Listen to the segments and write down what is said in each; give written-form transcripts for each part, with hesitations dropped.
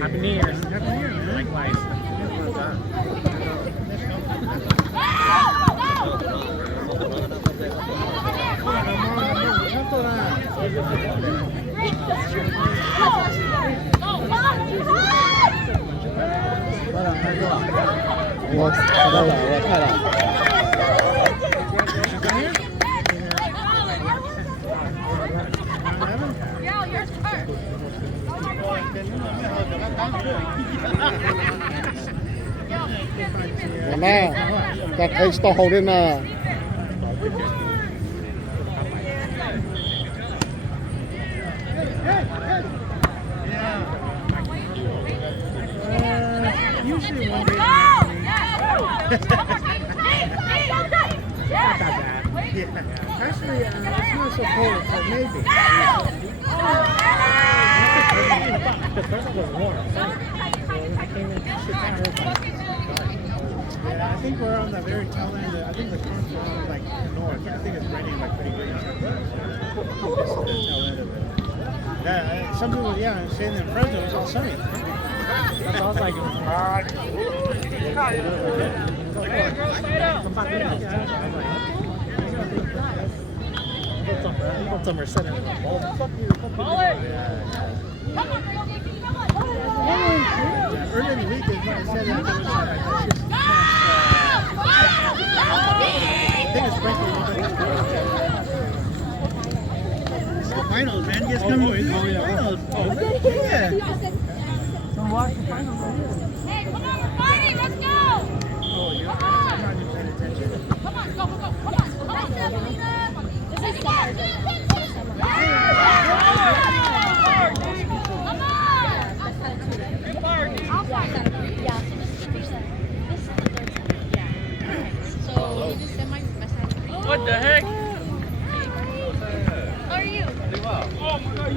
Happy New Year. Happy New Year. Likewise.我太了。那再开始到后面呢。Usually one day. Actually, it's not so cold, so maybe. The first was warm. Yeah, I think we're on the very tail end. I think the front's on like north. I think it's raining like pretty good. This is the tail end of it. Yeah, some people, saying in Fresno it's all sunny. I was like, early in the week is when I said that there was I think it's sprinkling. Finals, man. Guess coming. Finals. Yeah. Come watch the finals. Hey, come on, we're fighting. Let's go. Oh, yeah. I'm not even paying attention. Come on, go. Come on, this is far. I'll fight. Yeah, so this is the first time. This is the third time. Yeah. So you just send my message. What the heck? How are you? Oh my God.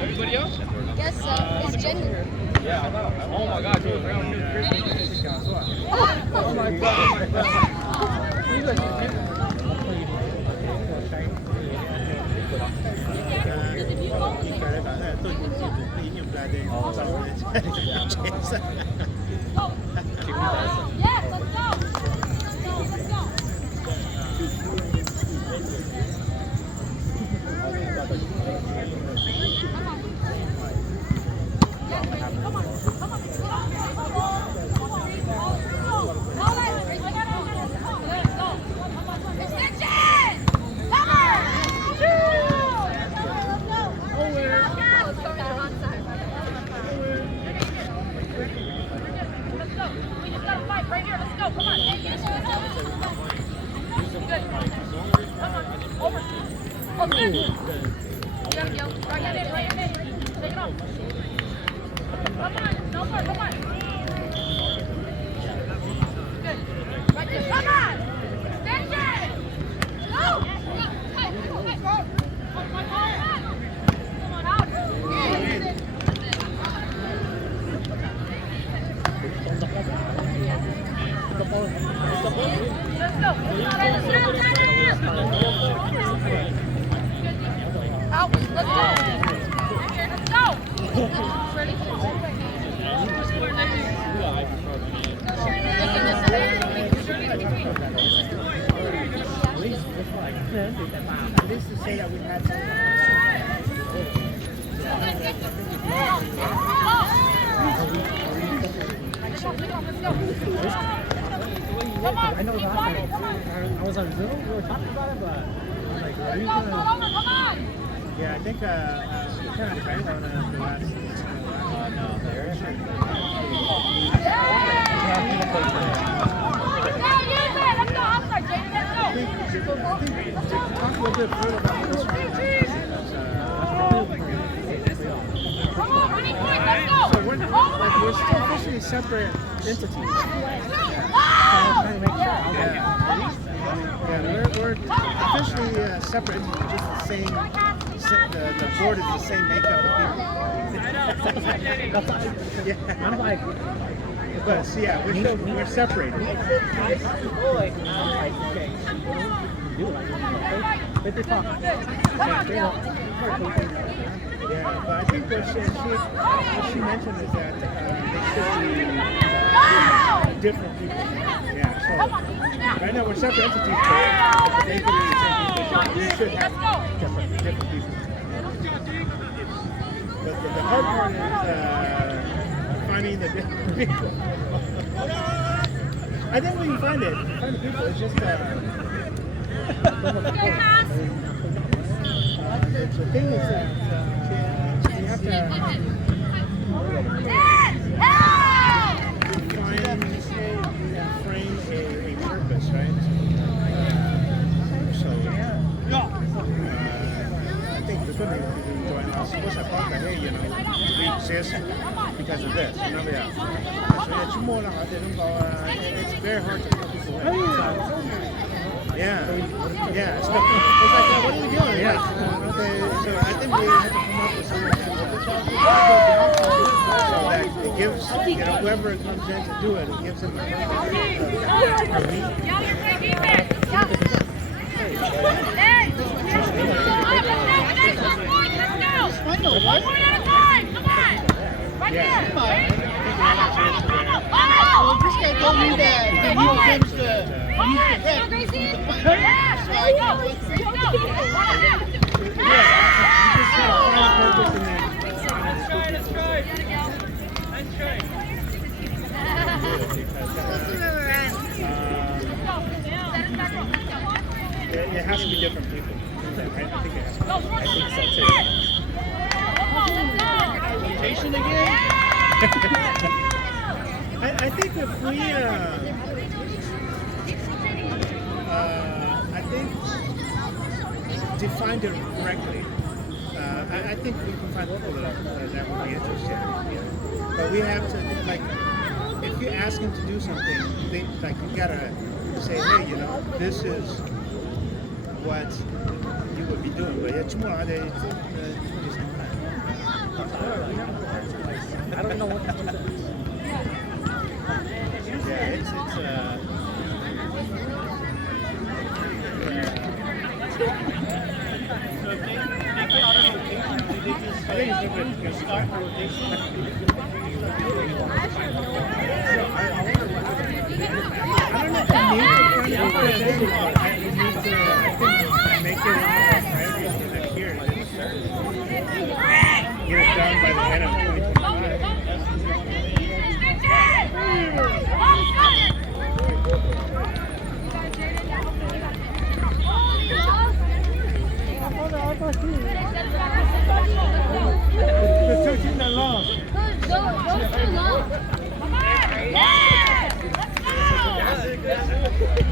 Everybody else? Guess his gender. Yeah. Oh my God, dude. Oh my Yes, let's go. Let's go. At least to say that we had I know last time I was on Zoom, we were talking about it, but I'm like, are you gonna... Yeah, I think we kind of depended on the last... no, they're I think to talk a little bit further about this so we're still officially separate entities. Trying to make sure. Yeah, we're officially separate entities, just the same. The board is the same makeup of people. Yeah. I'm like, but see, yeah, we're separated. Yeah, but I think what she mentioned is that they should be different people. Yeah, so right now we're separate entities, but they could be the same people. We should have different people. But the hard part is finding the different people. I think we can find it. Find the people. It's just the thing is that you have to frame a purpose, right? So I think the good thing is doing what's a part that, hey, you know, we exist because of this. You know, it's very hard to put people in. Yeah. It's like, what are we doing? Yeah. So I think we have to come up with something so that it gives, whoever comes in to do it, it gives them One more at a time! Come on! Right there! This guy told me that he comes to... It has to be different people. I think it has to be. I think so too. Jason again? I think if we, I think defined it correctly, I think we can find people that would be interested. Yeah. But we have to, like, if you ask them to do something, you gotta say, hey, this is what you would be doing, but yeah, tomorrow they I don't know what to do. yeah, it's I think it's a bit because start rotation. I don't know if you need to run it for this, but I need to make it one of my priorities for next year. Get it done by the end of 2025. The 13 that long. Those too long. Yeah! Let's go!